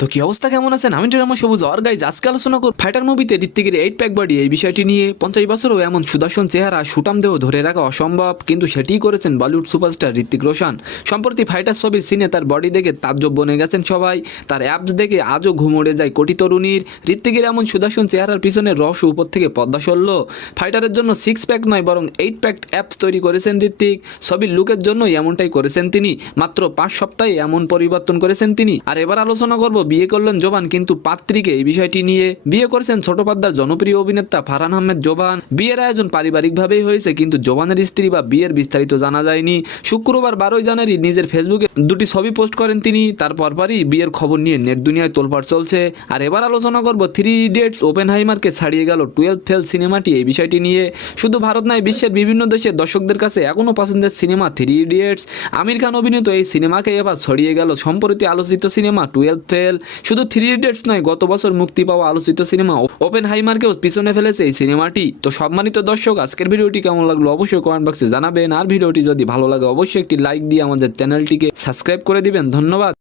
তো কি অবস্থা, কেমন আছেন? আমি ড্রামা সবুজ আর গাইজ আজকে আলোচনা করব ফাইটার মুভিতে ঋত্বিকের 8 প্যাক বডি এই বিষয়টি নিয়ে। 50 বছরও এমন সুদর্শন চেহারা সুটাম দেহ ধরে রাখা অসম্ভব, কিন্তু সেটিই করেছেন বলিউড সুপারস্টার ঋত্বিক রোশন। সম্প্রতি ফাইটার ছবির সিনে তার বডি দেখে তাজ্জব বনে গেছেন সবাই। তার অ্যাপস দেখে আজও ঘুম উড়ে যায় কোটি তরুণীর। ঋত্বিকের এমন সুদর্শন চেহারার পিছনে রহস্য উপর থেকে পদ্মা সরল। ফাইটারের জন্য 6 প্যাক নয় বরং 8 প্যাক অ্যাপস তৈরি করেছেন ঋত্বিক। ছবির লুকের জন্যই এমনটাই করেছেন তিনি। মাত্র 5 সপ্তাহে এমন পরিবর্তন করেছেন তিনি। আর এবার আলোচনা করব বিয়ে করলেন জোবান কিন্তু পাত্রীকে এই বিষয়টি নিয়ে। বিয়ে করেছেন ছোট পর্দার জনপ্রিয় অভিনেতা ফারহান আহমেদ জোবান। বিয়ের আয়োজন পারিবারিকভাবেই হয়েছে, কিন্তু জোবানের স্ত্রী বা বিয়ের বিস্তারিত জানা যায়নি। শুক্রবার 12 জানুয়ারি নিজের ফেসবুকে দুটি ছবি পোস্ট করেন তিনি। তার পরপরই বিয়ের খবর নিয়ে নেট দুনিয়ায় তোলপাড় চলছে। আর এবার আলোচনা করব 3 ইডিয়টস ওপেনহাইমারকে ছাড়িয়ে গেল 12 ফেল সিনেমাটি এই বিষয়টি নিয়ে। শুধু ভারত নয়, বিশ্বের বিভিন্ন দেশের দর্শকদের কাছে এখনও পছন্দের সিনেমা 3 ইডিয়টস। আমির খান অভিনীত এই সিনেমাকে এবার ছড়িয়ে গেল সম্প্রতি আলোচিত সিনেমা 12 ফেল। শুধু 3 ইডিয়টস নয়, গত বছর মুক্তি পাওয়া আলোচিত সিনেমা ওপেনহাইমারকেও পিছনে ফেলেছে এই সিনেমাটি। তো সম্মানিত দর্শক, আজকের ভিডিওটি কেমন লাগলো অবশ্যই কমেন্ট বক্সে জানাবেন। আর ভিডিওটি যদি ভালো লাগে অবশ্যই একটি লাইক দিয়ে আমাদের চ্যানেলটিকে সাবস্ক্রাইব করে দিবেন। ধন্যবাদ।